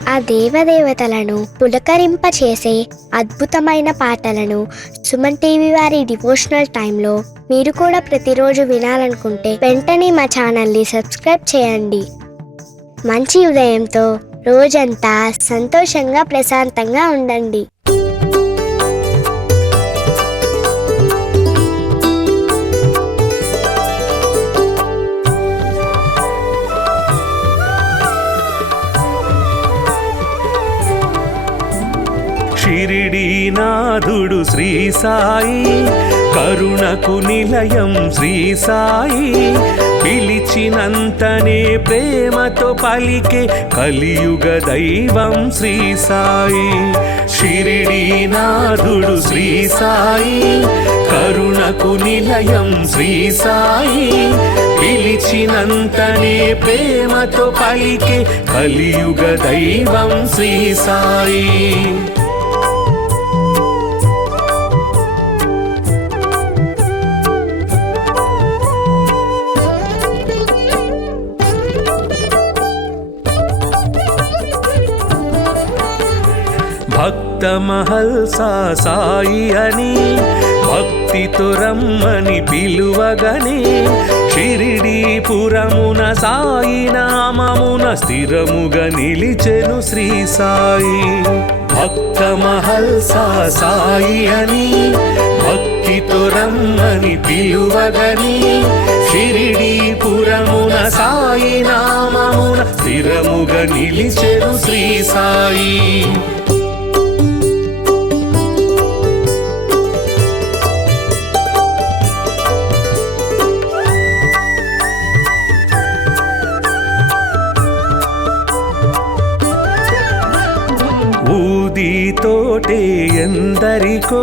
ఆ దేవదేవతలను పులకరింపచేసే అద్భుతమైన పాటలను సుమన్ టీవీ వారి డివోషనల్ టైంలో మీరు కూడా ప్రతిరోజు వినాలనుకుంటే వెంటనే మా ఛానల్ని సబ్స్క్రైబ్ చేయండి. మంచి ఉదయంతో రోజంతా సంతోషంగా ప్రశాంతంగా ఉండండి. షిరిడీనాథుడు శ్రీ సాయి, కరుణకు నిలయం శ్రీ సాయి, పిలిచినంతనే ప్రేమతో పలికే కలియుగ దైవం శ్రీ సాయి. షిరిడీనాథుడు శ్రీ సాయి, కరుణకు నిలయం శ్రీ సాయి, పిలిచినంతనే ప్రేమతో పలికే కలియుగ దైవం శ్రీ సాయి. భక్త మహల్సా సాయి అని భక్తితో రమ్మని పిలువగనే, షిరిడీపురమున సాయి నామమున స్థిరముగా నిలిచెను శ్రీ సాయి. భక్త మహల్సా సాయి అని భక్తితో రమ్మని పిలువగనే, షిరిడీపురమున సాయి నామమున స్థిరముగా నిలిచెను శ్రీ సాయి. ఊదితోటే ఎందరికో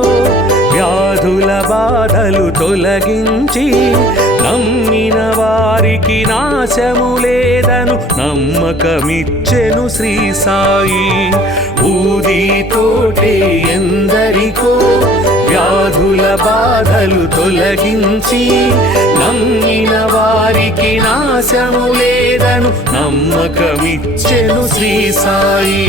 వ్యాధుల బాధలు తొలగించి, నమ్మిన వారికి నాశము లేదను నమ్మకమిచ్చెను శ్రీ సాయి. ఊదితోటే ఎందరికో వ్యాధుల బాధలు తొలగించి, నమ్మిన వారికి నాశము లేదను నమ్మకమిచ్చెను శ్రీ సాయి.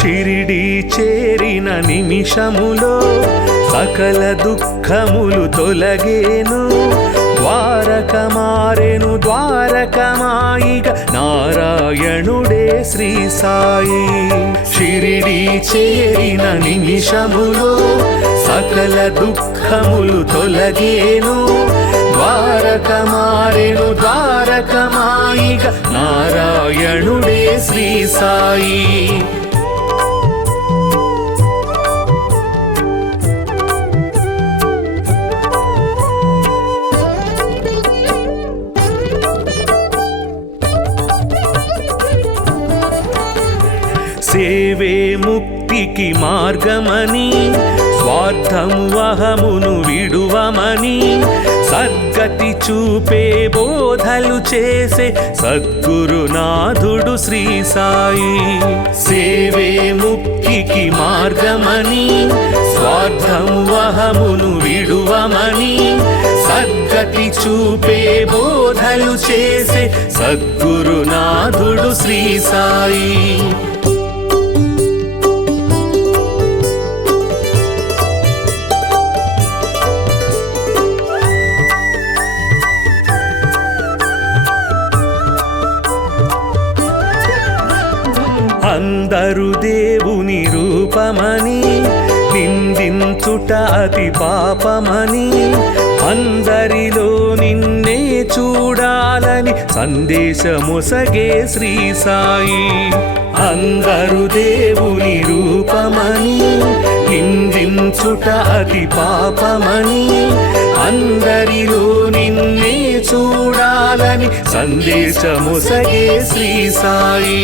షిరిడీ చేరిన నిమిషములో సకల దుఃఖములు తొలగేను, ద్వారక మారెను ద్వారకమాయిగ నారాయణుడే శ్రీ సాయి. షిరిడీ చేరిన నిమిషములో సకల దుఃఖములు తొలగేను, ద్వారక మారెను ద్వారకమాయిగ నారాయణుడే శ్రీ సాయి. సేవే ముక్తికి మార్గమని, స్వార్థము అహమును విడువమని, సద్గతి చూపే బోధలు చేసే సద్గురునాథుడు శ్రీ సాయి. సేవే ముక్తికి మార్గమని, స్వార్థము అహమును విడువమని, సద్గతి చూపే బోధలు చేసే సద్గురునాథుడు శ్రీ సాయి. అందరు దేవుని రూపమని నిందించుట అతి పాపమని, అందరిలో నిన్నే చూడాలని సందేశమొసగే శ్రీ సాయి. అందరు దేవుని రూపమని నిందించుట అతి పాపమని, అందరిలో నిన్నే చూడాలని సందేశమొసగే శ్రీ సాయి.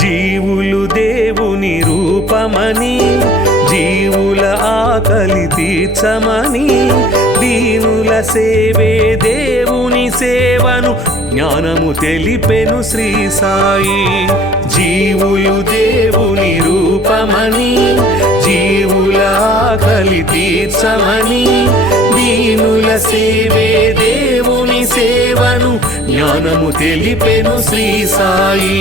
జీవులు దేవుని రూపమని జీవుల ఆకలి తీర్చమని దీనుల సేవే దేవుని సేవను జ్ఞానము తెలిపెను శ్రీ సాయి. జీవులు దేవుని రూపమని జీవుల ఆకలి తీర్చమని దీనుల సేవే దేవుని సేవను జ్ఞానము తెలిపెను శ్రీ సాయి.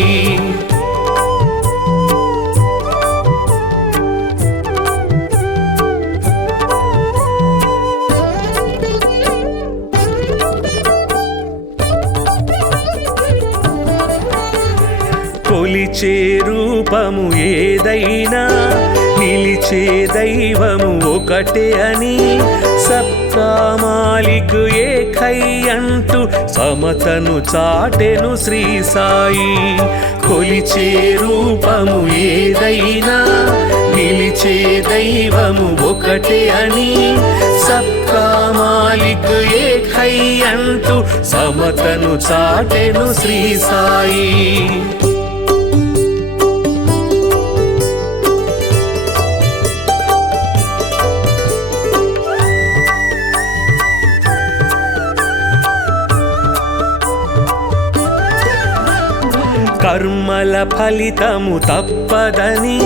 కొలిచే రూపము ఏదైనా నిలిచే దైవము ఒకటే అని సబ్కా మాలిక్ ఏకై అంటూ సమతను చాటెను శ్రీ సాయి. కొలిచే రూపము ఏదైనా నిలిచే దైవము ఒకటే అని సబ్కా మాలిక్ ఏకై అంటూ సమతను చాటెను శ్రీ సాయి. కర్మల ఫలితము తప్పదని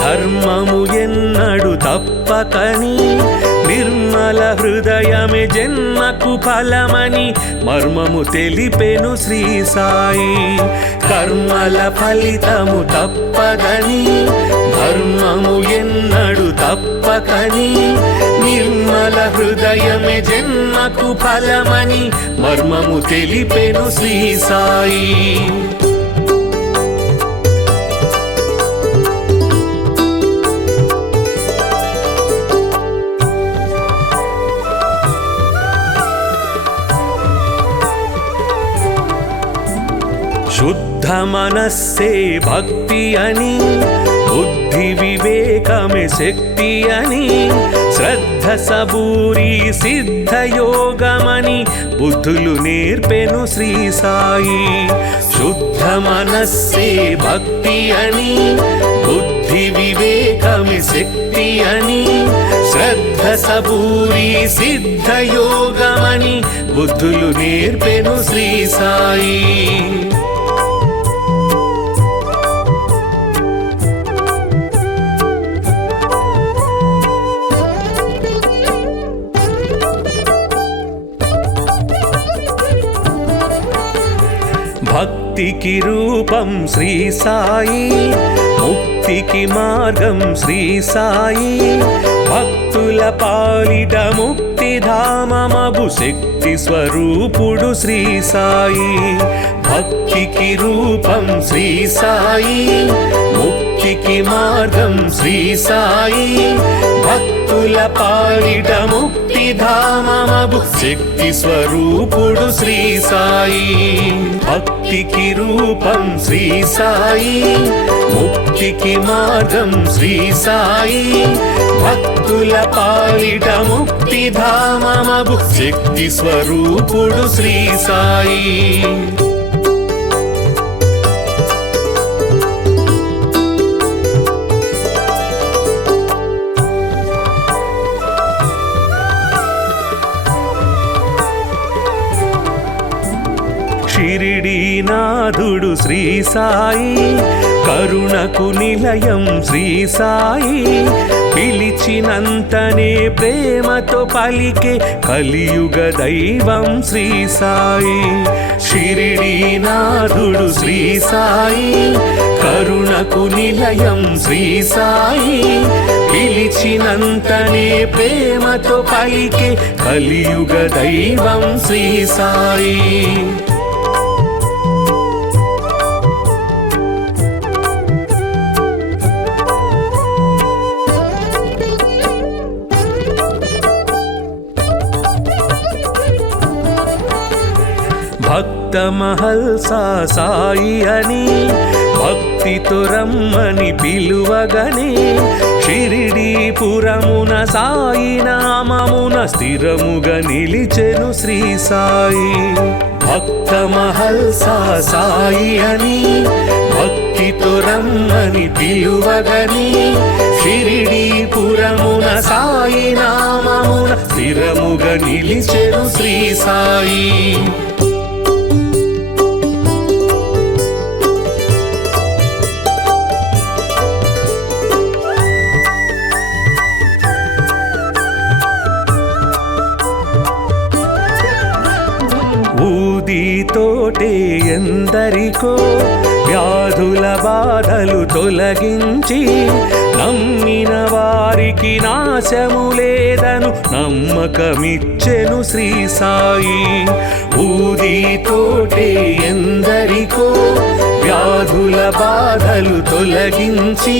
ధర్మము ఎన్నడు తప్పకని నిర్మల హృదయమే జన్మకు ఫలమని మర్మము తెలిపెను శ్రీ సాయి. కర్మల ఫలితము తప్పదని ధర్మము ఎన్నడు తప్పకని నిర్మల హృదయమే జన్మకు ఫలమని మర్మము తెలిపెను శ్రీ సాయి. శుద్ధ మనస్సే భక్తి అని బుద్ధి వివేకమే శక్తి అని శ్రద్ధ సబూరి సిద్ధ యోగమని బుద్ధులు నేర్పెను శ్రీ సాయి. శుద్ధ మనస్సే భక్తి అని బుద్ధి వివేకమే శక్తి అని శ్రద్ధ సబూరి సిద్ధ యోగమని బుద్ధులు నేర్పెను శ్రీ సాయి. భక్తికి రూపం శ్రీ సాయి, ముక్తికి మార్గం శ్రీ సాయి. భక్తుల పాలిట ముక్తిధామమగు శక్తి స్వరూపుడు శ్రీ సాయి. భక్తికి రూపం శ్రీ సాయి, ముక్తికి మార్గం శ్రీ సాయి. భక్తుల పాలిట ముక్తిధామమగు శక్తి స్వరూపుడు శ్రీ సాయి. భక్తికి రూపం శ్రీ సాయి, ముక్తికి మార్గం శ్రీ సాయి. భక్తుల పాలిట ముక్తిధామమగు శక్తి స్వరూపుడు శ్రీ సాయి. షిరిడీనాథుడు శ్రీ సాయి, కరుణకు నిలయం శ్రీ సాయి. పిలిచినంతనే ప్రేమతో పలికే కలియుగ దైవం శ్రీ సాయి. షిరిడీనాథుడు శ్రీ సాయి, కరుణకు నిలయం శ్రీ సాయి. పిలిచినంతనే ప్రేమతో పలికే కలియుగ దైవం శ్రీ సాయి. భక్త మహల్సా సాయి అని భక్తితో రమ్మని పిలువగనే షిరిడీపురమున సాయి నామమున స్థిరముగా నిలిచెను శ్రీ సాయి. భక్త మహల్సా సాయి అని భక్తితో అని పిలువగని షిరిడీపురమున సాయి నామమున స్థిరముగా నిలిచెను శ్రీ సాయి. ఊదితోటే ఎందరికో వ్యాధుల బాధలు తొలగించి నమ్మిన వారికి నాశము లేదను నమ్మకమిచ్చెను శ్రీ సాయి. ఊదితోటే ఎందరికో వ్యాధుల బాధలు తొలగించి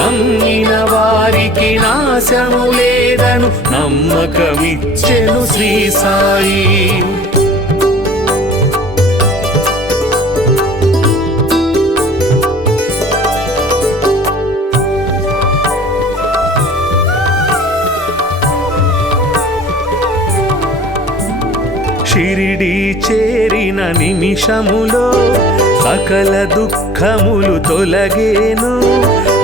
నమ్మిన వారికి నాశము లేదను నమ్మకమిచ్చెను శ్రీ సాయి. షిరిడి చేరిన నిమిషములో సకల దుఃఖములు తొలగేను.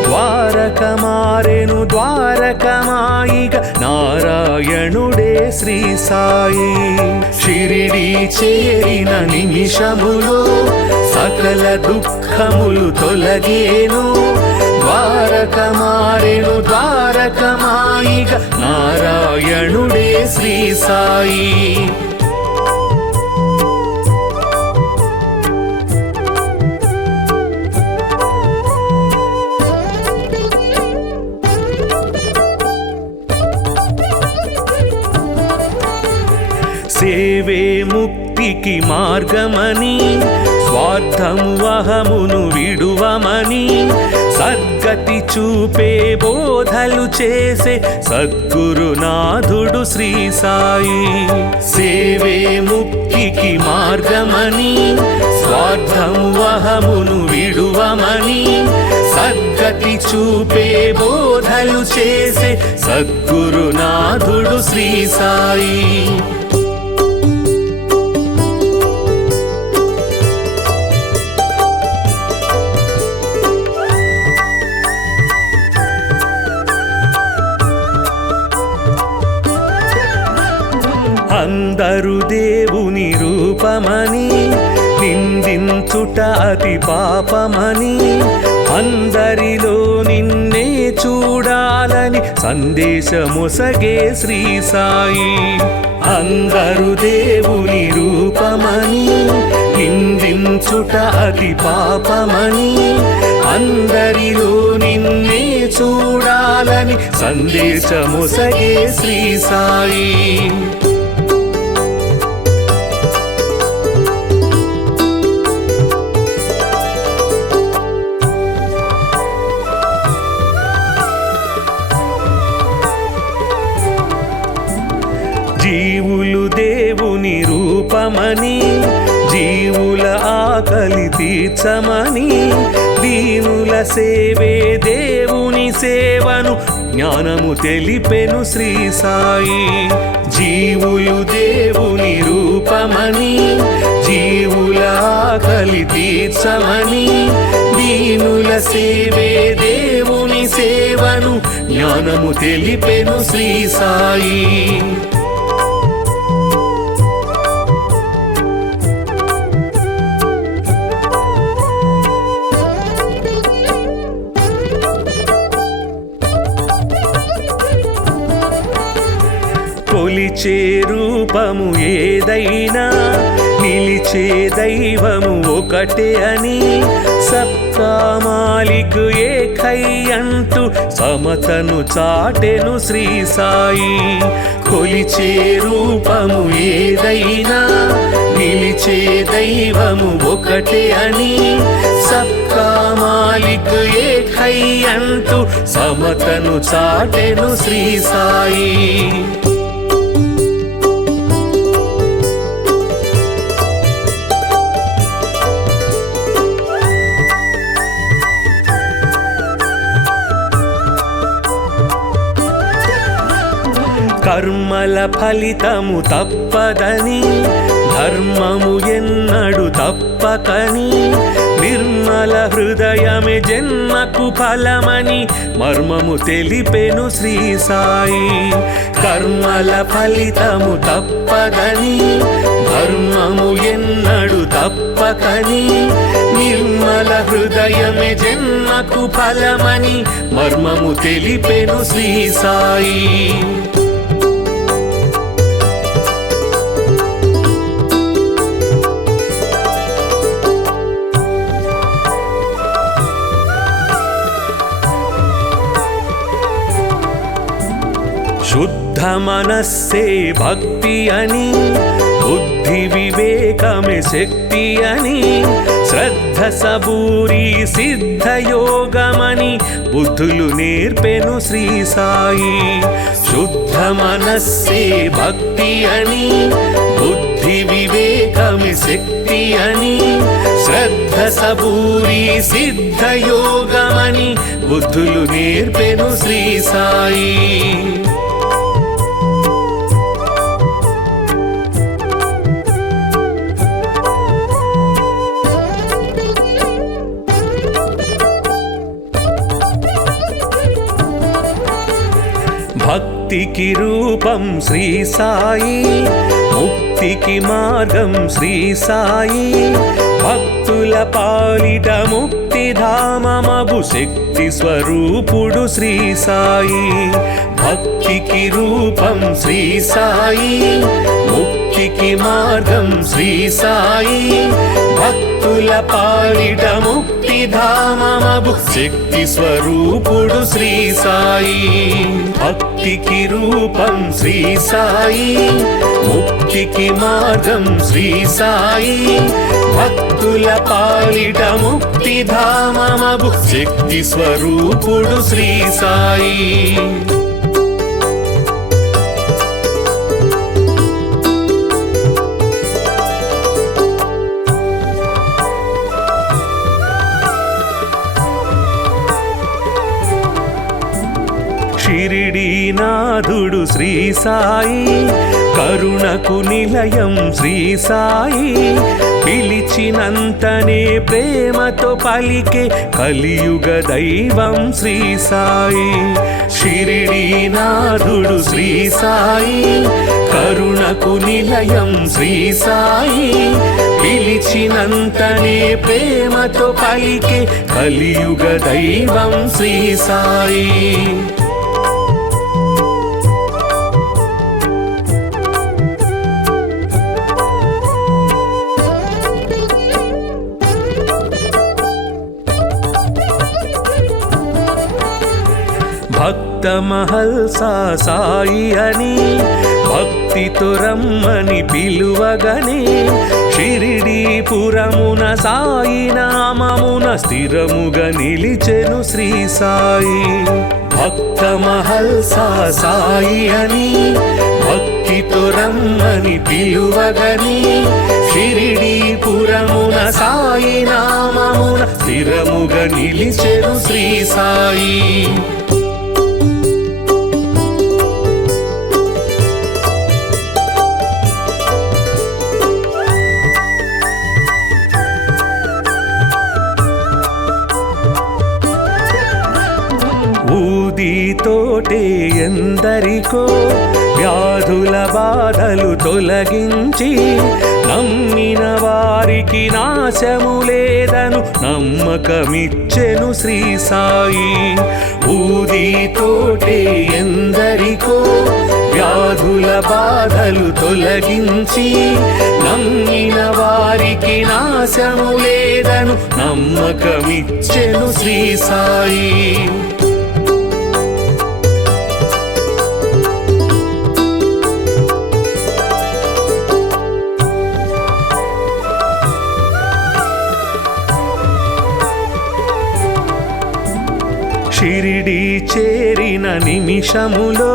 ద్వారక మారెను ద్వారకమాయిగ నారాయణుడే శ్రీ సాయి. షిరిడి చేరిన నిమిషములో సకల దుఃఖములు తొలగేను. ద్వారక మారెను ద్వారకమాయిగ నారాయణుడే శ్రీ సాయి. సేవే ముక్తికి మార్గమని స్వార్థము అహమును విడువమని సద్గతి చూపే బోధలు చేసే సద్గురునాథుడు శ్రీ సాయి. సేవే ముక్తికి మార్గమని స్వార్థము అహమును విడువమని సద్గతి చూపే బోధలు చేసే సద్గురునాథుడు శ్రీ సాయి. అందరు దేవుని రూపమని నిందించుట అతి పాపమని అందరిలో నిన్నే చూడాలని సందేశమొసగే శ్రీ సాయి. అందరు దేవుని రూపమని నిందించుట అతి పాపమని అందరిలో నిన్నే చూడాలని సందేశమొసగే శ్రీ సాయి. జీవులు దేవుని రూపమని జీవుల ఆకలి తీర్చమని దీనుల సేవే దేవుని సేవను జ్ఞానము తెలిపెను శ్రీ సాయి. జీవులు దేవుని రూపమని జీవుల ఆకలి తీర్చమని దీనుల సేవే దేవుని సేవను జ్ఞానము తెలిపెను శ్రీ సాయి. కొలిచే రూపము ఏదైనా నిలిచే దైవము ఒకటే అని సబ్కా మాలిక్ ఏకై అంటూ సమతను చాటెను శ్రీ సాయి. కొలిచే రూపము ఏదైనా నిలిచే దైవము ఒకటే అని సబ్కా మాలిక్ ఏకై అంటూ సమతను చాటెను శ్రీ సాయి. కర్మల ఫలితము తప్పదని ధర్మము ఎన్నడు తప్పకని నిర్మల హృదయమే జన్మకు ఫలమని మర్మము తెలిపెను శ్రీ సాయి. కర్మల ఫలితము తప్పదని ధర్మము ఎన్నడు తప్పకని నిర్మల హృదయమే జన్మకు ఫలమని మర్మము తెలిపెను శ్రీ సాయి. శుద్ధ మనస్సే భక్తి అని బుద్ధి వివేకమే శక్తి అని శ్రద్ధ సబూరి సిద్ధయోగమని బుద్ధులు నేర్పెను శ్రీ సాయి. శుద్ధ మనస్సే భక్తి అని బుద్ధి వివేకమే శక్తి అని శ్రద్ధ సబూరి సిద్ధయోగమని బుద్ధులు నేర్పెను శ్రీ సాయి. భక్తికి రూపం శ్రీ సాయి, ముక్తికి మార్గం శ్రీ సాయి. భక్తుల పాలిట ముక్తిధామమగు శక్తి స్వరూపుడు శ్రీ సాయి. భక్తికి రూపం శ్రీ సాయి, ముక్తికి మార్గం శ్రీ సాయి. భక్తుల పాలిట ముక్తిధామమగు శక్తి స్వరూపుడు శ్రీ సాయి. భక్తికి రూపం శ్రీ సాయి, ముక్తికి మార్గం శ్రీ సాయి. భక్తుల పాలిట ముక్తిధామమగు శక్తి స్వరూపుడు శ్రీ సాయి. షిరిడీనాథుడు శ్రీ సాయి, కరుణకు నిలయం శ్రీ సాయి. పిలిచినంతనే ప్రేమతో పలికే కలియుగ దైవం శ్రీ సాయి. షిరిడీనాథుడు శ్రీ సాయి, కరుణకు నిలయం శ్రీ సాయి. పిలిచినంతనే ప్రేమతో పలికే కలియుగ దైవం శ్రీ సాయి. భక్త మహల్సా సాయి అని భక్తితో రమ్మని పిలువగని షిరిడీపురమున సాయి నామమున స్థిరముగా నిలిచెను శ్రీ సాయి. భక్త మహల్సా సాయి అని భక్తితో రమ్మని పిలువగని షిరిడీపురమున సాయి నామమున స్థిరముగా నిలిచెను శ్రీ సాయి. ఊదితోటే ఎందరికో వ్యాధుల బాధలు తొలగించి నమ్మిన వారికి నాశము లేదను నమ్మకమిచ్చెను శ్రీ సాయి. ఊదితోటే ఎందరికో వ్యాధుల బాధలు తొలగించి నమ్మిన వారికి నాశము లేదను నమ్మకమిచ్చెను శ్రీ సాయి. షిరిడీ చేరిన నిమిషములో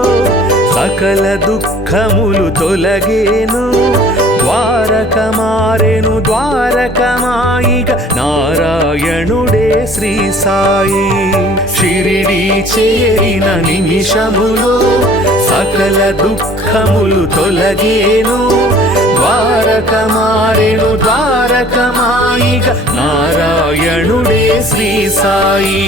సకల దుఃఖములు తొలగేను. ద్వారక మారెను ద్వారకమాయిక నారాయణుడే శ్రీ సాయి. షిరిడీ చేరిన నిమిషములో సకల దుఃఖములు తొలగేను. ద్వారక తారకమారెను ద్వారకమాయిగ నారాయణుడే శ్రీ సాయి.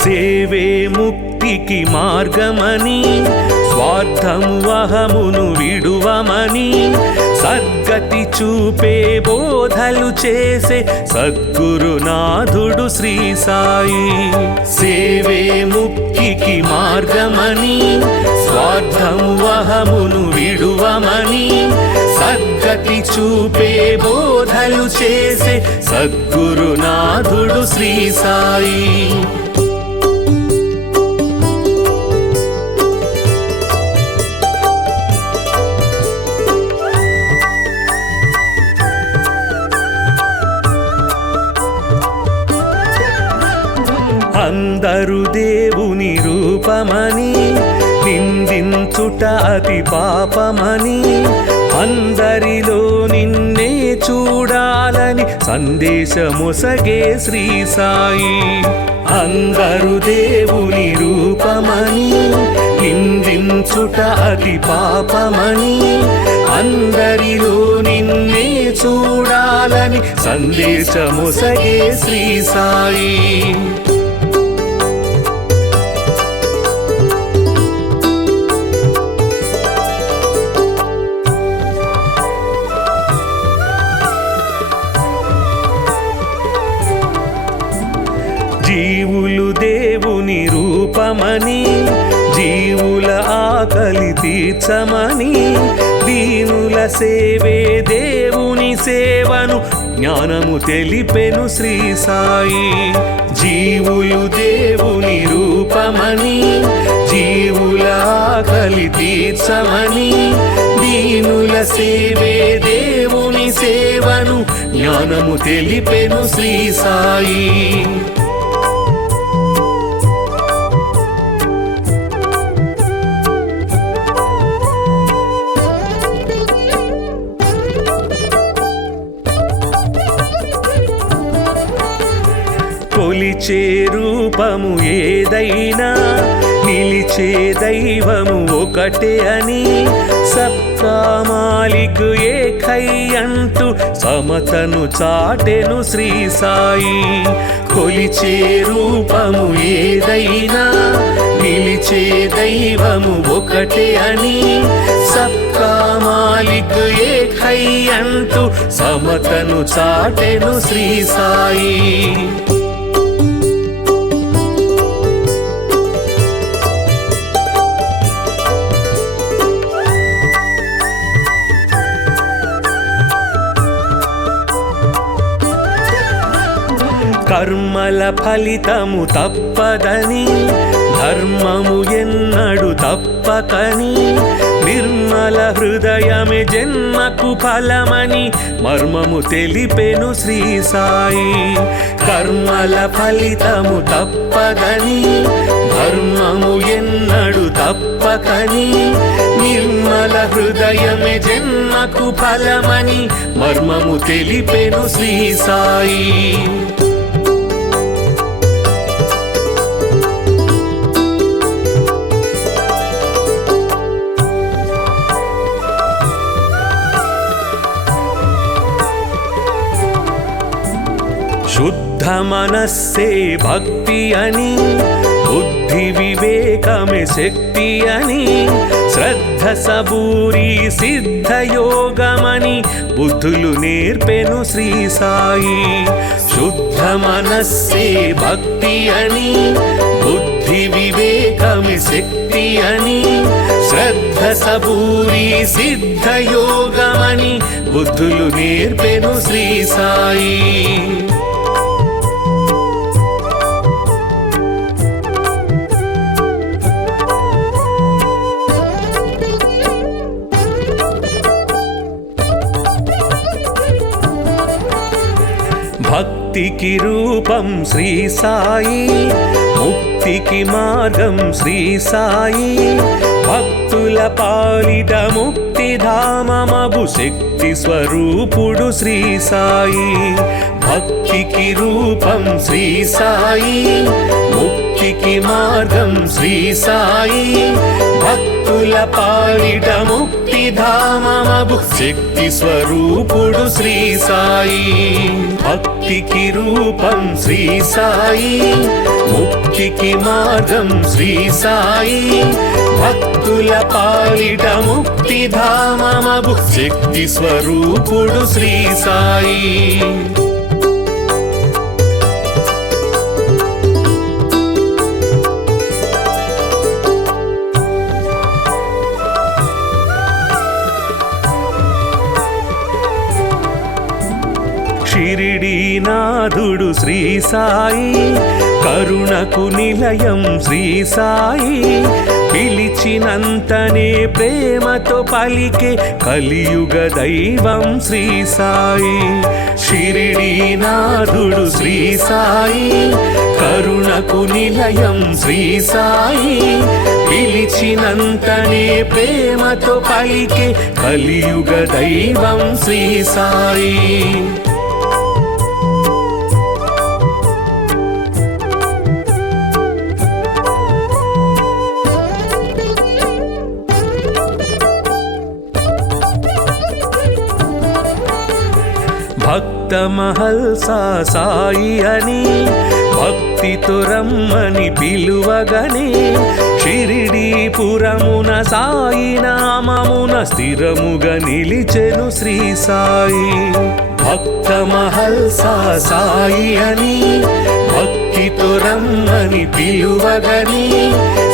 సేవే ముక్తికి మార్గమని స్వార్థము అహమును విడువమని సద్గతి చూపే బోధలు చేసే సద్గురునాథుడు శ్రీ సాయి. సేవే ముక్తికి మార్గమని స్వార్థము అహమును విడువమని సద్గతి చూపే బోధలు చేసే సద్గురునాథుడు శ్రీ సాయి. అందరు దేవుని రూపమని నిందించుట అతి పాపమని అందరిలో నిన్నే చూడాలని సందేశమొసగే శ్రీ సాయి. అందరు దేవుని రూపమని నిందించుట అతి పాపమని అందరిలో నిన్నే చూడాలని సందేశమొసగే శ్రీ సాయి. జీవులు దేవుని రూపమని జీవుల ఆకలి తీర్చమని దీనుల సేవే దేవుని సేవను జ్ఞానము తెలిపెను శ్రీ సాయి. జీవులు దేవుని రూపమని జీవుల ఆకలి తీర్చమని దీనుల సేవే దేవుని సేవను జ్ఞానము తెలిపెను శ్రీ సాయి. కొలిచే రూపము ఏదైనా నిలిచే దైవము ఒకటే అని సబ్కా మాలిక్ ఏకై అంటూ సమతను చాటెను శ్రీ సాయి. కొలిచే రూపము ఏదైనా నిలిచే దైవము ఒకటే అని సబ్కా మాలిక్ ఏకై అంటూ సమతను చాటెను శ్రీ సాయి. కర్మల ఫలితము తప్పదని ధర్మము ఎన్నడు తప్పకని నిర్మల హృదయమే జన్మకు ఫలమని మర్మము తెలిపెను శ్రీ సాయి. కర్మల ఫలితము తప్పదని ధర్మము ఎన్నడు తప్పకని నిర్మల హృదయమే జన్మకు ఫలమని మర్మము తెలిపెను శ్రీ సాయి. శుద్ధ మనస్సే భక్తి అని బుద్ధి వివేకమే శక్తి అని శ్రద్ధ సబూరి సిద్ధయోగమని బుద్ధులు నేర్పెను శ్రీ సాయి. శుద్ధ మనస్సే భక్తి అని బుద్ధి వివేకమే శక్తి అని శ్రద్ధ సబూరి సిద్ధయోగమని బుద్ధులు నేర్పెను శ్రీ సాయి. భక్తికి రూపం శ్రీ సాయి, ముక్తికి మార్గం శ్రీ సాయి, భక్తుల పాలిట ముక్తిధామమగు శక్తి శక్తి స్వరూపుడు శ్రీ సాయి భక్తికి రూపం శ్రీ సాయి ముక్తికి మార్గం శ్రీ సాయి భక్తుల పాలిట ముక్తి ధామమగు శక్తి స్వరూపుడు శ్రీ సాయి భక్తికి రూపం శ్రీ సాయి ముక్తికి మార్గం శ్రీ సాయి భక్తుల పాలిట ముక్తి ధామమగు శక్తి స్వరూపుడు శ్రీ సాయి షిరిడీనాథుడు శ్రీ సాయి కరుణకు నిలయం శ్రీ సాయి పిలిచినంతనే ప్రేమతో పలికే కలియుగ దైవం శ్రీ సాయి షిరిడీనాథుడు శ్రీ సాయి కరుణకు నిలయం శ్రీ సాయి పిలిచినంతనే ప్రేమతో పలికే కలియుగ దైవం శ్రీ సాయి భక్త మహల్సా సాయి అని భక్తితో రమ్మని పిలువగని షిరిడీపురమున సాయి నామమున స్థిరముగా నిలిచెను శ్రీ సాయి భక్త మహల్సా సాయి అని భక్తితో రమ్మని పిలువగని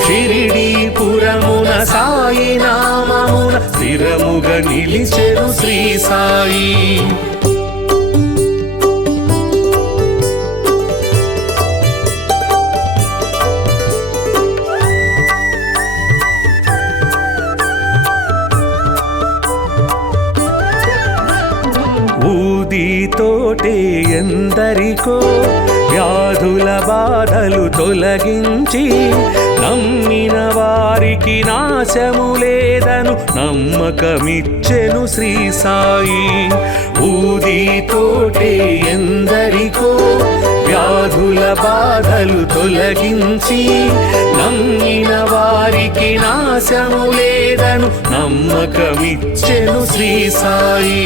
షిరిడీపురమున సాయి నామమున స్థిరముగా నిలిచెను శ్రీ సాయి ఊదితోటే ఎందరికో వ్యాధుల బాధలు తొలగించి నమ్మిన వారికి నాశము లేదను నమ్మకమిచ్చెను శ్రీ సాయి ఊదితోటే ఎందరికో వ్యాధుల బాధలు తొలగించి నమ్మిన వారికి నాశము లేదను నమ్మకమిచ్చెను శ్రీ సాయి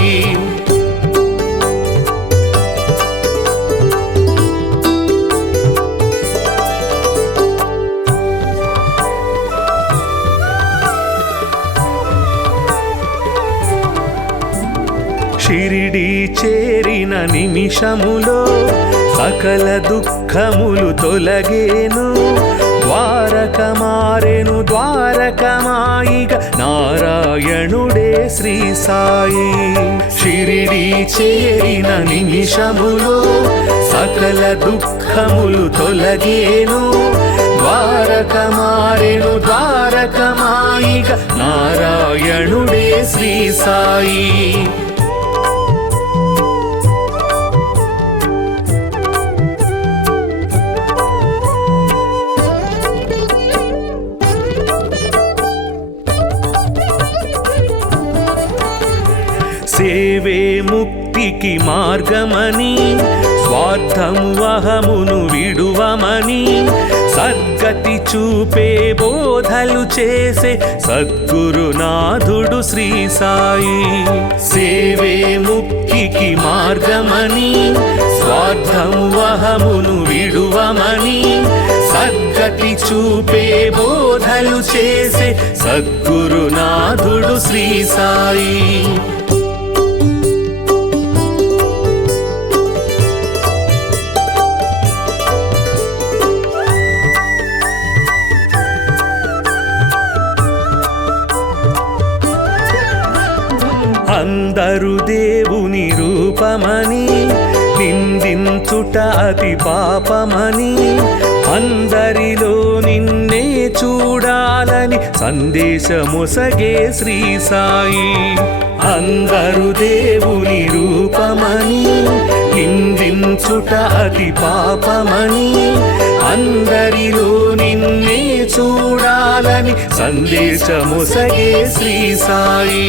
షిరిడీ చేరిన నిమిషములో సకల దుఃఖములు తొలగేను ద్వారక మారెను ద్వారకమాయిగ నారాయణుడే శ్రీ సాయి షిరిడీ చేరిన నిమిషములో సకల దుఃఖములు తొలగేను ద్వారక మారెను ద్వారకమాయిగ నారాయణుడే శ్రీ సాయి సేవే ముక్తికి మార్గమని స్వార్థము అహమును విడువమని సద్గతి చూపే బోధలు చేసే సద్గురునాథుడు శ్రీ సాయి సేవే ముక్తికి మార్గమని స్వార్థము అహమును విడువమని సద్గతి చూపే బోధలు చేసే సద్గురునాథుడు శ్రీ సాయి అందరు దేవుని రూపమని నిందించుట అతి పాపమని అందరిలో నిన్నే చూడాలని సందేశమొసగే శ్రీ సాయి అందరు దేవుని రూపమని నిందించుట అతి పాపమని అందరిలో నిన్నే చూడాలని సందేశమొసగే శ్రీ సాయి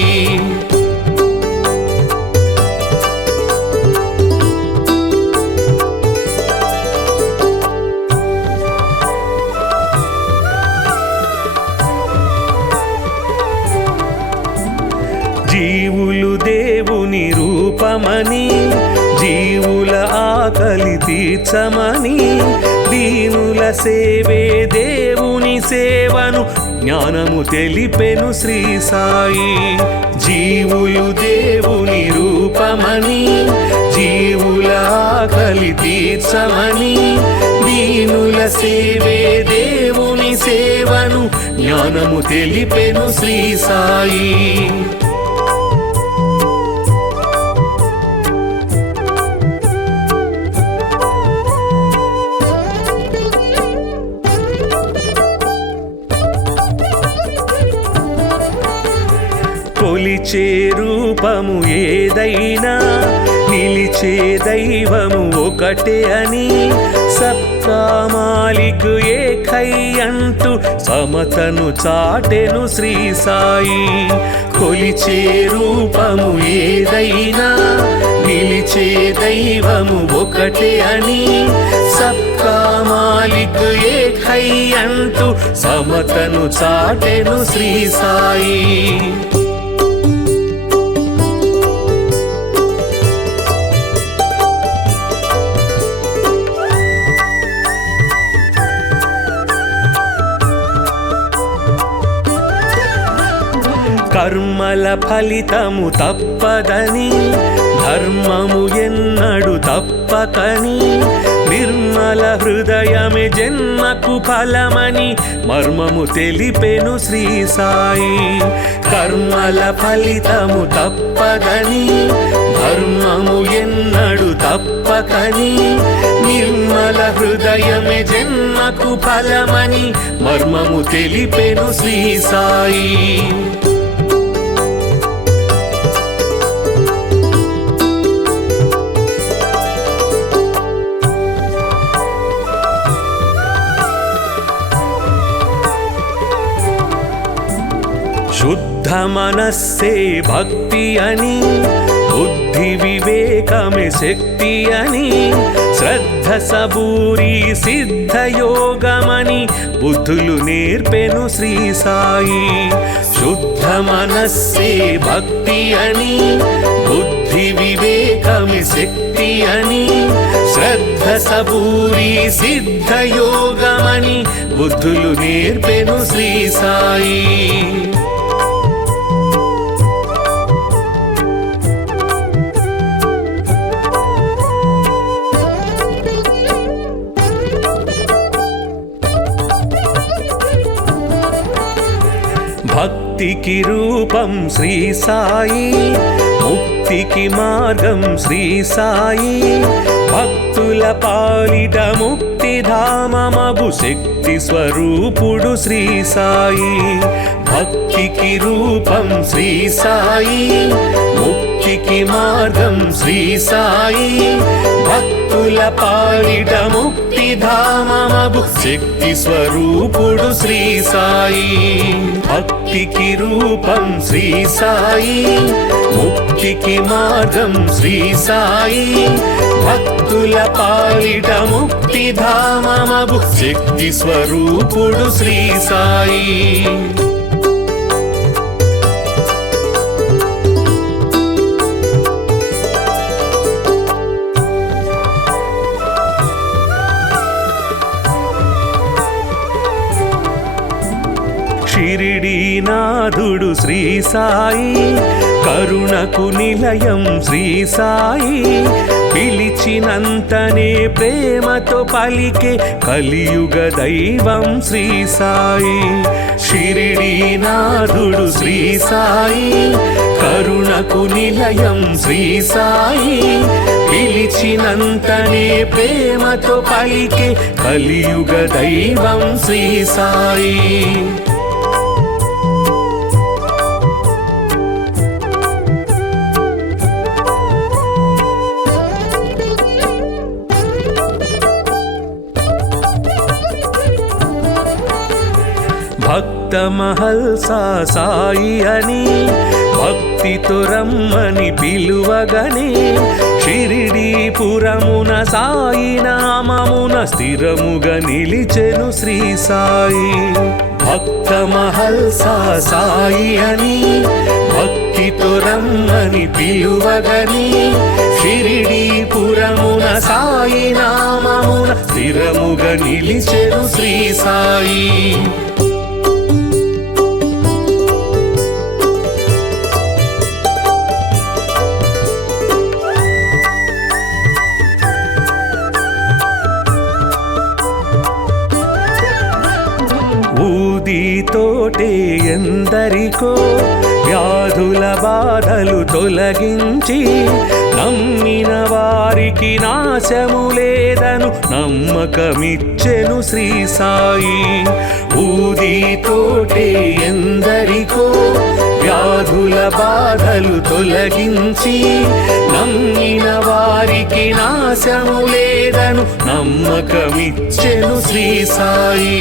తీర్చమని దీనుల సేవే దేవుని సేవను జ్ఞానము తెలిపెను శ్రీ సాయి. జీవులు దేవుని రూపమని జీవుల ఆకలి తీర్చమని దీనుల సేవే దేవుని సేవను జ్ఞానము తెలిపెను శ్రీ సాయి. కొలిచే రూపము ఏదైనా నిలిచే దైవము ఒకటే అని సబ్కా మాలిక్ ఏకై అంటూ సమతను చాటెను శ్రీ సాయి. కొలిచే రూపము ఏదైనా నిలిచే దైవము ఒకటే అని సబ్కా మాలిక్ ఏకై అంటూ సమతను చాటెను శ్రీ సాయి. కర్మల ఫలితము తప్పదని ధర్మము ఎన్నడు తప్పకని నిర్మల హృదయమే జన్మకు ఫలమని మర్మము తెలిపెను శ్రీ సాయి. కర్మల ఫలితము తప్పదని ధర్మము ఎన్నడు తప్పకని నిర్మల హృదయమే జన్మకు ఫలమని మర్మము తెలిపెను శ్రీ సాయి. శుద్ధ మనస్సే భక్తి అని బుద్ధి వివేకమే శక్తి అని శ్రద్ధ సబూరి సిద్ధ యోగమని బుద్ధులు నేర్పెను శ్రీ సాయి. శుద్ధ మనస్సే భక్తి అని బుద్ధి వివేకమే శక్తి అని శ్రద్ధ సబూరి సిద్ధ యోగమని బుద్ధులు నేర్పెను శ్రీ సాయి. భక్తికి రూపం శ్రీ సాయి, ముక్తికి మార్గం శ్రీ సాయి. భక్తుల పాలిట ముక్తి ధామమగు శక్తి స్వరూపుడు శ్రీ సాయి. భక్తికి రూపం శ్రీ సాయి, ముక్తికి మార్గం శ్రీ సాయి. భక్తుల పాలిట ముక్తి ధామమగు శక్తి స్వరూపుడు శ్రీ సాయి. భక్తికి రూపం శ్రీ సాయి, ముక్తికి మార్గం శ్రీ సాయి. భక్తుల పాలిట ముక్తి ధామమగు శక్తి స్వరూపుడు శ్రీ సాయి. షిరిడీనాథుడు శ్రీ సాయి, కరుణకు నిలయం శ్రీ సాయి. పిలిచినంతనే ప్రేమతో పలికే కలియుగ దైవం శ్రీ సాయి. షిరిడీనాథుడు శ్రీ సాయి, కరుణకు నిలయం శ్రీ సాయి. పిలిచినంతనే ప్రేమతో పలికే కలియుగ దైవం శ్రీ సాయి. భక్త మహల్సా సాయి అని భక్తితో రమ్మని పిలువగని షిరిడీపురమున సాయి నామమున స్థిరముగా నిలిచెను శ్రీ సాయి. భక్త మహల్సా సాయి అని భక్తితో రమ్మని పిలువగని షిరిడీపురమున సాయి నామమున స్థిరముగా నిలిచెను శ్రీ సాయి. ఊదితోటే ఎందరికో వ్యాధుల బాధలు తొలగించి నమ్మిన వారికి నాశము లేదను నమ్మకమిచ్చెను శ్రీ సాయి. ఊదితోటే ఎందరికో వ్యాధుల బాధలు తొలగించి నమ్మిన వారికి నాశము లేదను నమ్మకమిచ్చెను శ్రీ సాయి.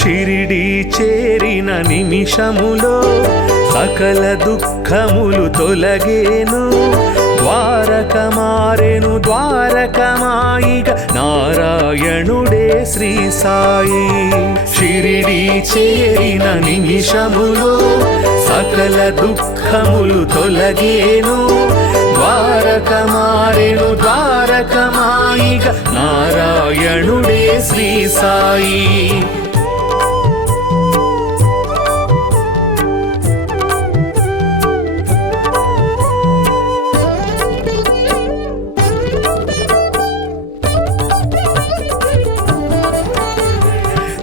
షిరిడి చేరిన నిమిషములో సకల దుఃఖములు తొలగేను ద్వారక మారెను ద్వారకమాయిగ నారాయణుడే శ్రీ సాయి. షిరిడి చేరిన నిమిషములో సకల దుఃఖములు తొలగేను ద్వారక మారెను ద్వారకమాయిగ నారాయణుడే శ్రీ సాయి.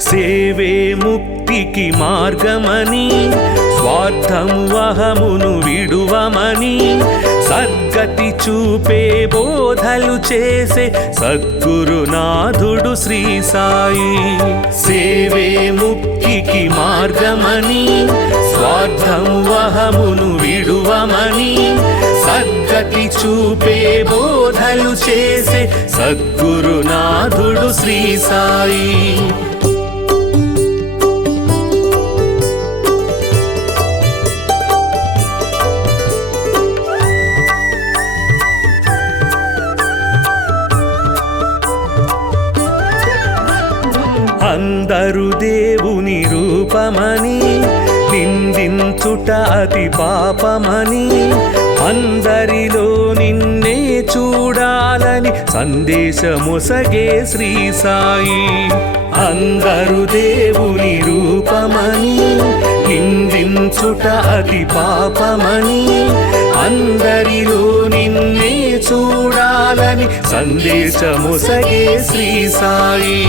సేవే ముక్తికి మార్గమని స్వార్థము అహమును విడువమని సద్గతి చూపే బోధలు చేసే సద్గురునాథుడు శ్రీ సాయి. సేవే ముక్తికి మార్గమని స్వార్థము అహమును విడువమని సద్గతి చూపే బోధలు చేసే సద్గురునాథుడు శ్రీ సాయి. అందరు దేవుని రూపమని నిందించుట అతి పాపమని అందరిలో నిన్నే చూడాలని సందేశమొసగే శ్రీ సాయి. అందరు దేవుని రూపమని నిందించుట అతి పాపమని అందరిలో నిన్నే చూడాలని సందేశమొసగే శ్రీ సాయి.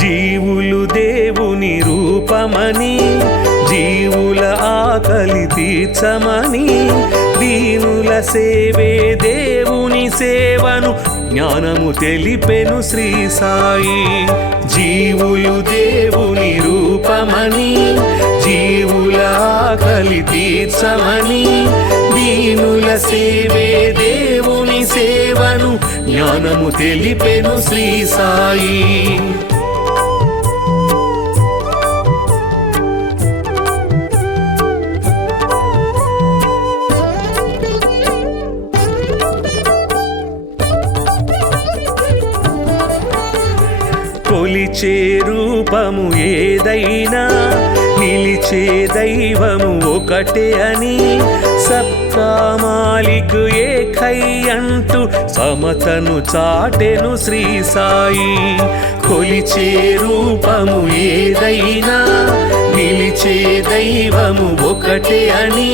జీవులు దేవుని రూపమని జీవుల ఆకలి తీర్చమని దీనుల సేవే దేవుని సేవను జ్ఞానము తెలిపెను శ్రీ సాయి. జీవులు దేవుని రూపమని జీవుల ఆకలి తీర్చమని దీనుల సేవే దేవుని సేవను జ్ఞానము తెలిపెను శ్రీ సాయి. కొలిచే రూపము ఏదైనా నిలిచే దైవము ఒకటే అని సబ్కా మాలిక్ ఏకై అంటూ సమతను చాటెను శ్రీ సాయి. కొలిచే రూపము ఏదైనా నిలిచే దైవము ఒకటే అని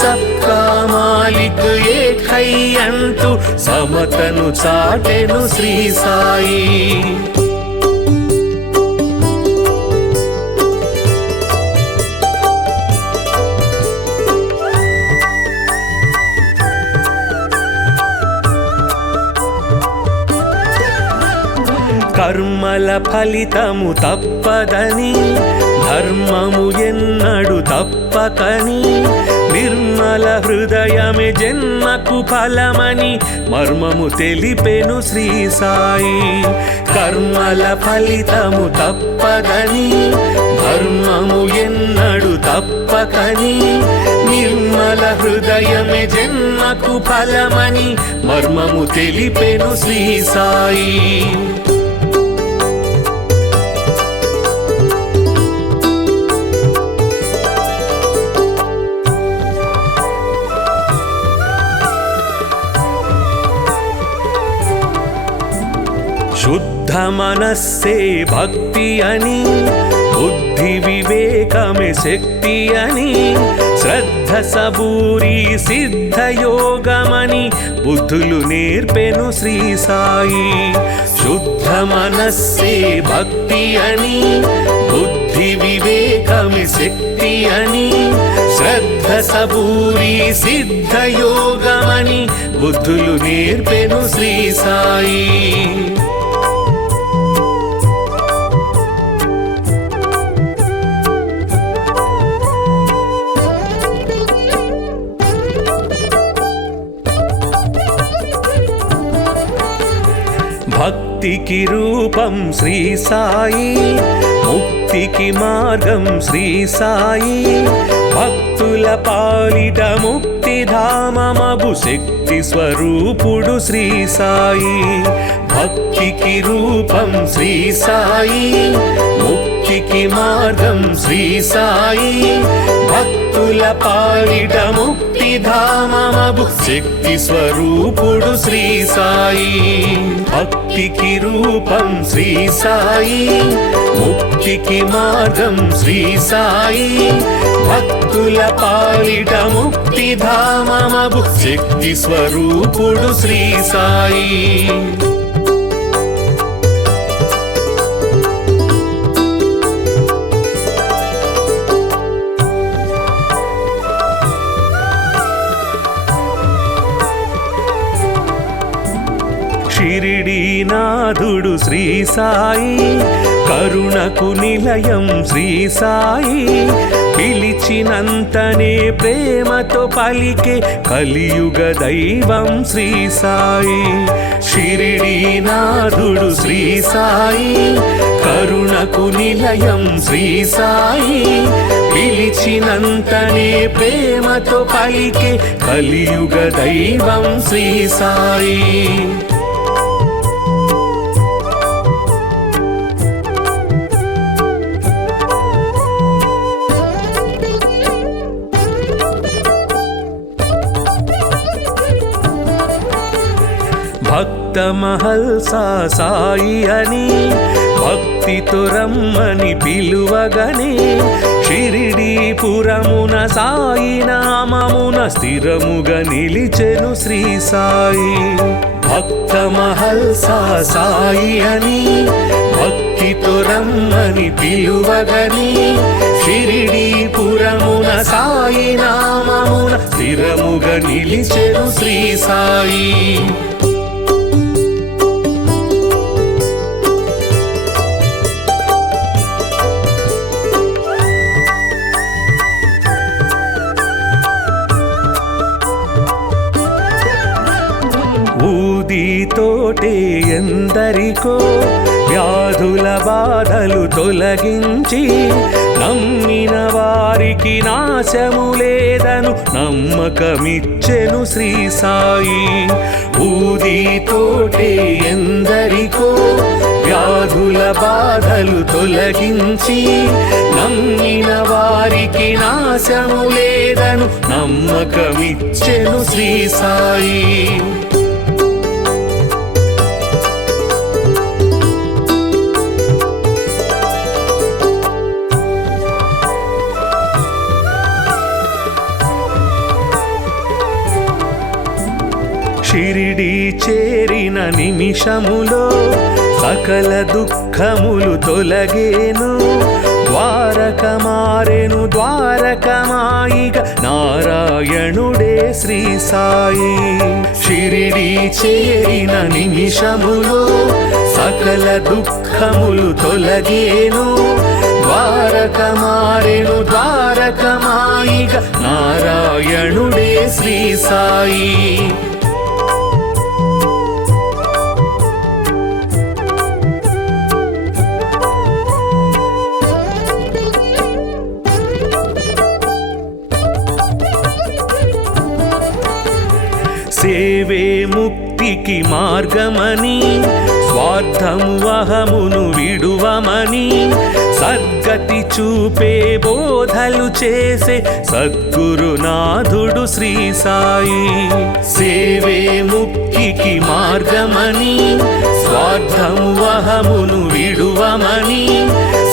సబ్కా మాలిక్ ఏకై అంటూ సమతను చాటెను శ్రీ సాయి. కర్మ కర్మల ఫలితము తప్పదని ధర్మము ఎన్నడు తప్పకని నిర్మల హృదయమే జన్మకు ఫలమని మర్మము తెలిపెను శ్రీ సాయి. కర్మల ఫలితము తప్పదని ధర్మము ఎన్నడు తప్పకని నిర్మల హృదయమే జన్మకు ఫలమని మర్మము తెలిపెను శ్రీ సాయి. శుద్ధ మనస్సే భక్తి అని బుద్ధి వివేకమే శక్తి అని శ్రద్ధ సబూరి సిద్ధ యోగమని బుద్ధులు నేర్పెను శ్రీ సాయి. శుద్ధ మనస్సే భక్తి అని బుద్ధి వివేకమే శక్తి అని శ్రద్ధ సబూరి సిద్ధ యోగమని బుద్ధులు నేర్పెను శ్రీ సాయి. భక్తికి రూపం శ్రీ సాయి, ముక్తికి మార్గం శ్రీ సాయి. భక్తుల పాలిట ముక్తిధామమగు శక్తి స్వరూపుడు శ్రీ సాయి. భక్తికి రూపం శ్రీ సాయి, ముక్తికి మార్గం శ్రీ సాయి. భక్తుల పాలిట ముక్తిధామమగు శక్తి స్వరూపుడు శ్రీ సాయి. భక్తికి రూపం శ్రీ సాయి, ముక్తికి మార్గం శ్రీ సాయి. భక్తుల పాలిట ముక్తిధామమగు శక్తి స్వరూపుడు శ్రీ సాయి. షిరిడీనాథుడు శ్రీ సాయి, కరుణకు నిలయం శ్రీ సాయి. పిలిచినంతనే ప్రేమతో పలికే కలియుగ దైవం శ్రీ సాయి. షిరిడీనాథుడు శ్రీ సాయి, కరుణకు నిలయం శ్రీ సాయి. పిలిచినంతనే ప్రేమతో పలికే కలియుగ దైవం శ్రీ సాయి. భక్త మహల్సా సాయి అని భక్తితో రమ్మని పిలువగని షిరిడీపురమున సాయి నామమున స్థిరముగా నిలిచెను శ్రీ సాయి. భక్త మహల్సా సాయి అని భక్తితో రమ్మని పిలువగని షిరిడీపురమున సాయి నామమున స్థిరముగా నిలిచెను శ్రీ సాయి. ఊదితోటే ఎందరికో వ్యాధుల బాధలు తొలగించి నమ్మిన వారికి నాశము లేదను నమ్మకమిచ్చెను శ్రీ సాయి. ఊదితోటే ఎందరికో వ్యాధుల బాధలు తొలగించి నమ్మిన వారికి నాశము లేదను నమ్మకమిచ్చెను శ్రీ సాయి. షిరిడీ చేరిన నిమిషములో సకల దుఃఖములు తొలగేను. ద్వారక మారెను ద్వారకమాయిగ నారాయణుడే శ్రీ సాయి. షిరిడి చేరిన నిమిషములో సకల దుఃఖములు తొలగేను. ద్వారక మారెను ద్వారకమాయిగ నారాయణుడే శ్రీ సాయి. సేవే ముక్తికి మార్గమని స్వార్థము అహమును విడువమని సద్గతి చూపే బోధలు చేసే సద్గురునాథుడు శ్రీ సాయి. సేవే ముక్తికి మార్గమని స్వార్థము అహమును విడువమని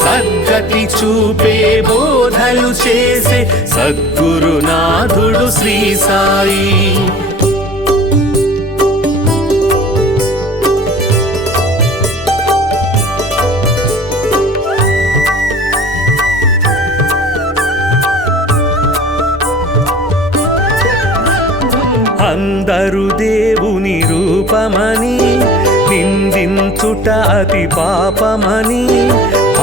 సద్గతి చూపే బోధలు చేసే సద్గురునాథుడు శ్రీ సాయి. అందరు దేవుని రూపమని నిందించుట అతి పాపమని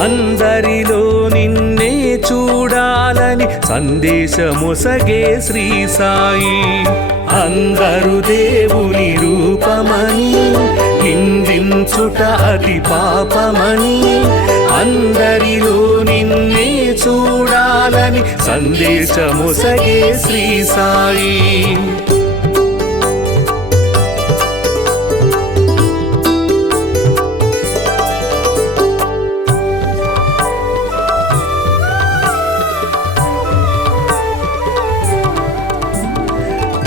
అందరిలో నిన్నే చూడాలని సందేశమొసగే శ్రీ సాయి. అందరు దేవుని రూపమని నిందించుట అతి పాపమని అందరిలో నిన్నే చూడాలని సందేశమొసగే శ్రీ సాయి.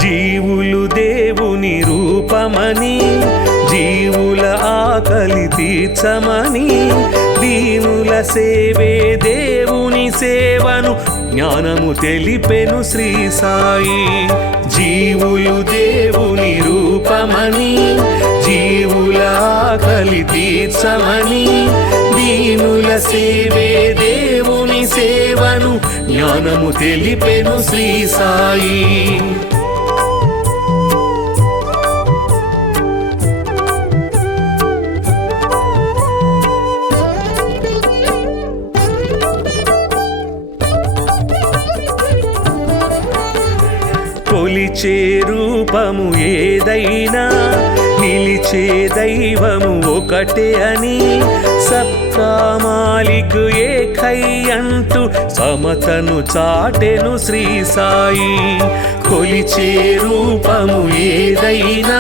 జీవులు దేవుని రూపమని జీవుల ఆకలి తీర్చమని దీనుల సేవే దేవుని సేవను జ్ఞానము తెలిపెను శ్రీ సాయి. జీవులు దేవుని రూపమని జీవుల ఆకలి తీర్చమని దీనుల సేవే దేవుని సేవను జ్ఞానము తెలిపెను శ్రీ సాయి. కొలిచే రూపము ఏదైనా నిలిచే దైవము ఒకటే అని సబ్కా మాలిక్ ఏకై అంటూ సమతను చాటెను శ్రీ సాయి. కొలిచే రూపము ఏదైనా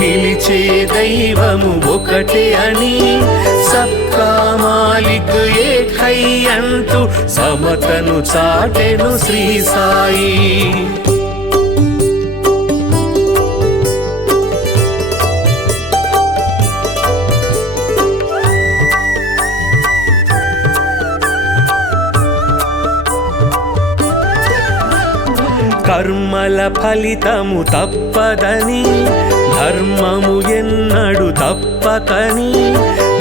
నిలిచే దైవము ఒకటే అని సబ్కా మాలిక్ ఏకై అంటూ సమతను చాటెను శ్రీ సాయి. కర్మల ఫలితము తప్పదని ధర్మము ఎన్నడు తప్పకని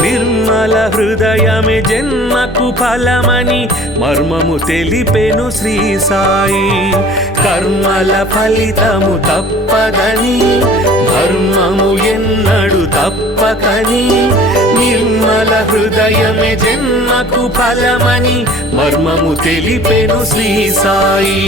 నిర్మల హృదయమే జన్మకు ఫలమని మర్మము తెలిపెను శ్రీ సాయి. కర్మల ఫలితము తప్పదని ధర్మము ఎన్నడు తప్పకని నిర్మల హృదయమే జన్మకు ఫలమని మర్మము తెలిపెను శ్రీ సాయి.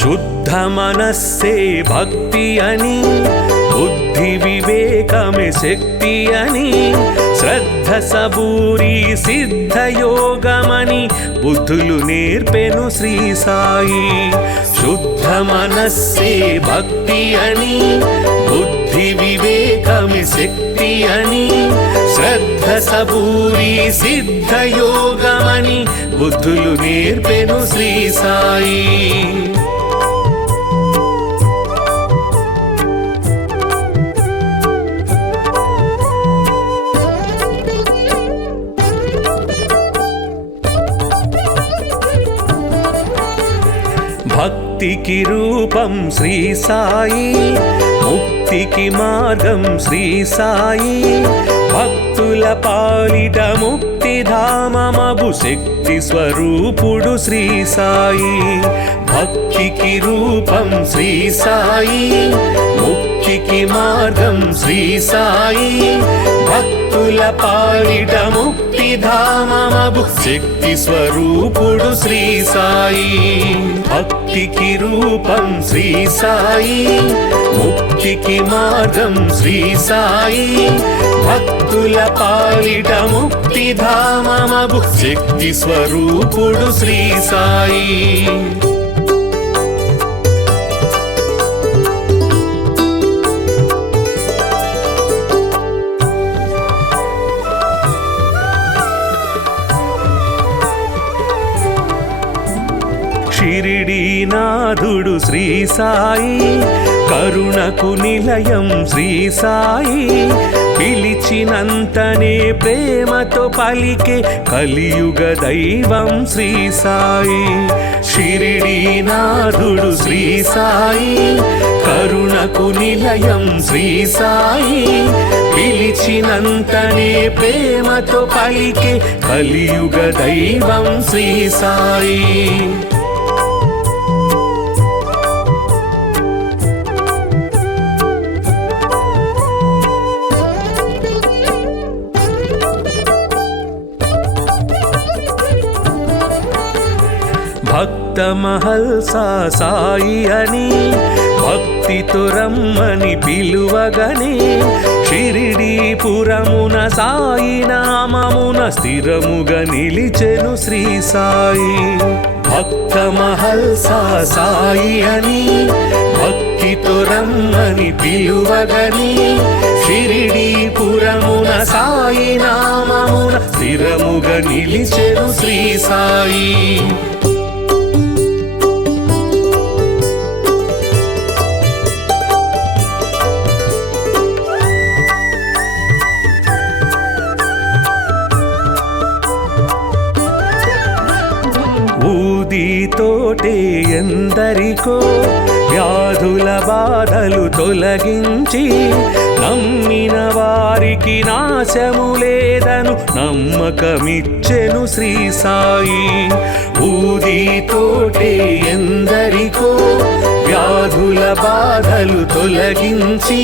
శుద్ధ మనస్సే భక్తి అని బుద్ధి వివేకమే శక్తి అని శ్రద్ధ సబూరి సిద్ధ యోగమని బుద్ధులు నేర్పెను శ్రీ సాయి. శుద్ధ మనస్సే భక్తి అని బుద్ధి వివేకమే శక్తి అని శ్రద్ధ సబూరి సిద్ధ యోగమని బుద్ధులు నేర్పెను శ్రీ సాయి. భక్తికి రూపం శ్రీ సాయి, ముక్తికి మార్గం శ్రీ సాయి, భక్తుల పాలిట ముక్తిధామమగు శక్తి స్వరూపుడు శ్రీ సాయి. భక్తికి రూపం శ్రీ సాయి, ముక్తికి మార్గం శ్రీ సాయి, భక్తుల పాలిట ముక్తిధామమగు శక్తి స్వరూపుడు శ్రీ సాయి. భక్తికి రూపం శ్రీ సాయి, ముక్తికి మార్గం శ్రీ సాయి, భక్తుల పాలిట ముక్తిధామమగు శక్తి స్వరూపుడు శ్రీ సాయి. షిరిడీనాథుడు శ్రీ సాయి, కరుణకు నిలయం శ్రీ సాయి, పిలిచినంతనే ప్రేమతో పలికే కలియుగ దైవం శ్రీ సాయి. షిరిడీనాథుడు శ్రీ సాయి, కరుణకు నిలయం శ్రీ సాయి, పిలిచినంతనే ప్రేమతో పలికే కలియుగ దైవం శ్రీ సాయి. భక్త మహల్సా సాయి అని భక్తితో రమ్మని పిలువగనే, షిరిడీపురమున సాయి నామమున స్థిరముగా నిలిచెను శ్రీ సాయి. భక్త మహల్సా సాయి అని భక్తితో రమ్మని పిలువగనే, షిరిడీపురమున సాయి నామమున స్థిరముగా నిలిచెను శ్రీ సాయి. ఊదితోటే ఎందరికో వ్యాధుల బాధలు తొలగించి, నమ్మిన వారికి నాశము లేదను నమ్మకమిచ్చెను శ్రీ సాయి. ఊదితోటే ఎందరికో వ్యాధుల బాధలు తొలగించి,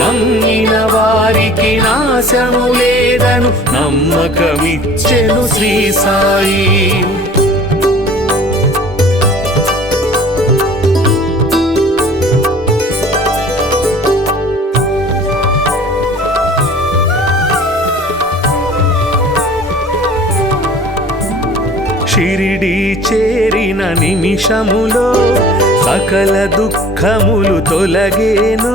నమ్మిన వారికి నాశము లేదను నమ్మకమిచ్చెను శ్రీ సాయి. షిరిడీ చేరిన నిమిషములో సకల దుఃఖములు తొలగేను,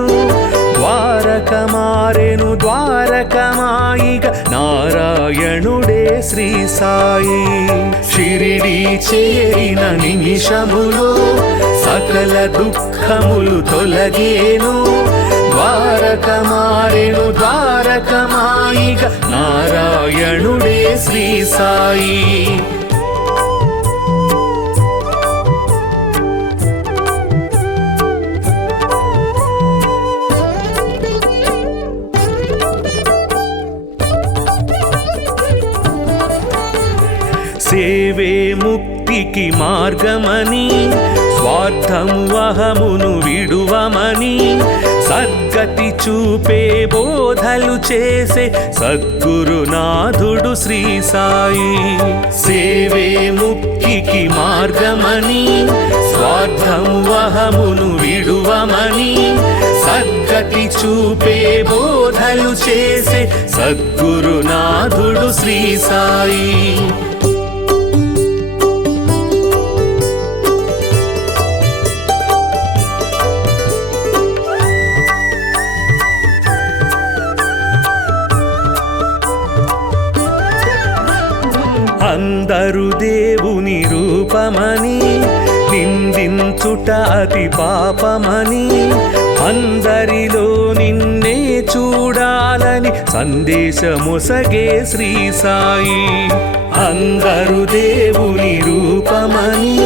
ద్వారక మారెను ద్వారకమాయిగ నారాయణుడే శ్రీ సాయి. షిరిడీ చేరిన నిమిషములో సకల దుఃఖములు తొలగేను, ద్వారక మారెను ద్వారకమాయిగ నారాయణుడే శ్రీ సాయి. సేవే ముక్తికి మార్గమని, స్వార్థము అహమును విడువమని, సద్గతి చూపే బోధలు చేసే సద్గురునాథుడు శ్రీ సాయి. సేవే ముక్తికి మార్గమని, స్వార్థము అహమును విడువమని, సద్గతి చూపే బోధలు చేసే సద్గురునాథుడు శ్రీ సాయి. అందరు దేవుని రూపమని నిందించుట అతి పాపమని, అందరిలో నిన్నే చూడాలని సందేశమొసగే శ్రీ సాయి. అందరు దేవుని రూపమని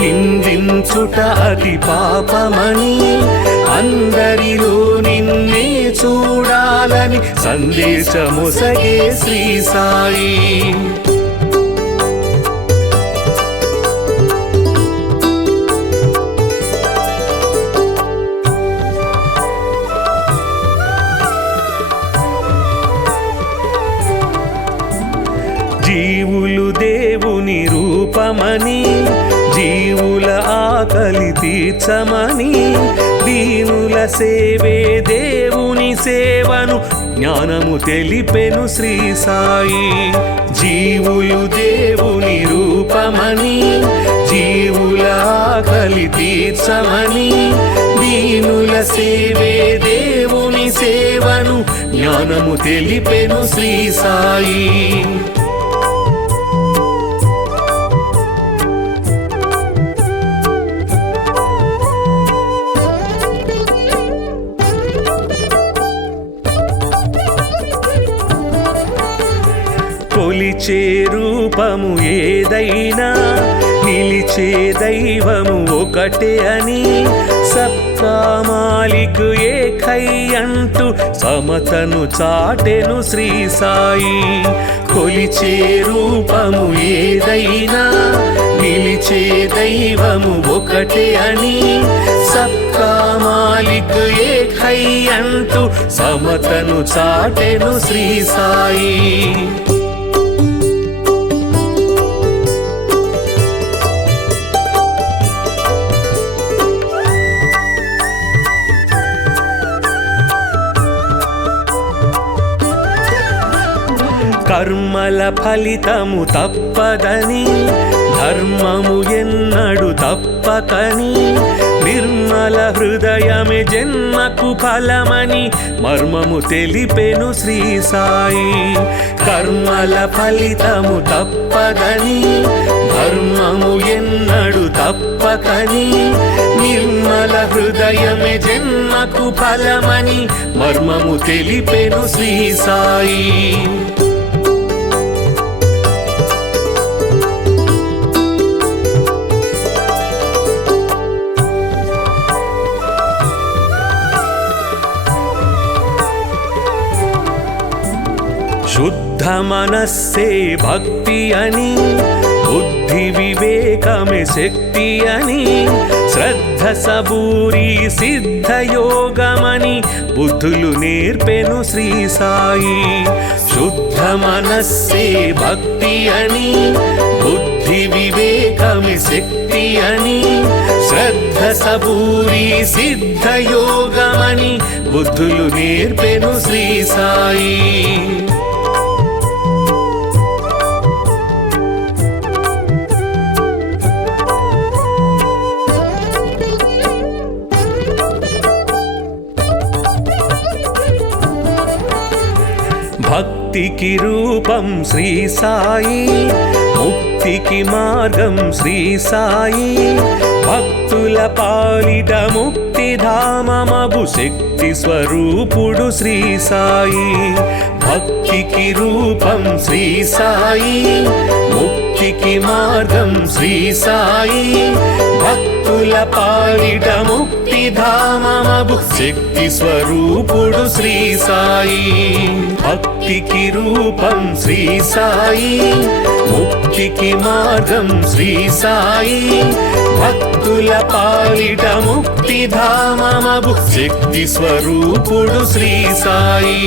నిందించుట పూజించుట అతి పాపమని అందరిలో నిన్నే చూడాలని సందేశమొసగే శ్రీ సాయి. జీవులు దేవుని రూపమని జీవుల ఆకలి తీర్చమని దీనుల సేవే దేవుని సేవను జ్ఞానము తెలిపెను శ్రీ సాయి. జీవులు దేవుని రూపమని జీవుల ఆకలి తీర్చమని దీనుల సేవే దేవుని సేవను జ్ఞానము తెలిపెను శ్రీ సాయి. కొలిచే రూపము ఏదైనా నిలిచే దైవము ఒకటే అని సబ్కా మాలిక్ ఏకై అంటూ సమతను చాటెను శ్రీ సాయి. కొలిచే రూపము ఏదైనా నిలిచే దైవము ఒకటే అని సబ్కా మాలిక్ ఏకై అంటూ సమతను చాటెను శ్రీ సాయి. కర్మల ఫలితము తప్పదని ధర్మము ఎన్నడు తప్పకని నిర్మల హృదయమే జన్మకు ఫలమని మర్మము తెలిపెను శ్రీ సాయి. కర్మల ఫలితము తప్పదని ధర్మము ఎన్నడు తప్పకని నిర్మల హృదయమే జన్మకు ఫలమని మర్మము తెలిపెను శ్రీ సాయి. శుద్ధ మనస్సే భక్తి అని బుద్ధి వివేకమే శక్తి అని శ్రద్ధ సబూరి సిద్ధయోగమని బుద్ధులు నేర్పెను శ్రీ సాయి. శుద్ధ మనస్సే భక్తి అని బుద్ధి వివేకమే శక్తి అని శ్రద్ధ సబూరి సిద్ధయోగమని బుద్ధులు నేర్పెను శ్రీ సాయి. భక్తికి రూపం శ్రీ సాయి ముక్తికి మార్గం శ్రీ సాయి. భక్తుల పాలిట ముక్తిధామమగు శక్తి స్వరూపుడు శ్రీ సాయి. భక్తికి రూపం శ్రీ సాయి ముక్తికి మార్గం శ్రీ సాయి. భక్తుల పాలిట ముక్తిధామమగు శక్తి స్వరూపుడు శ్రీ సాయి. భక్తికి రూపం శ్రీ సాయి ముక్తికి మార్గం శ్రీ సాయి. భక్తుల పాలిట ముక్తిధామమగు శక్తి స్వరూపుడు శ్రీ సాయి.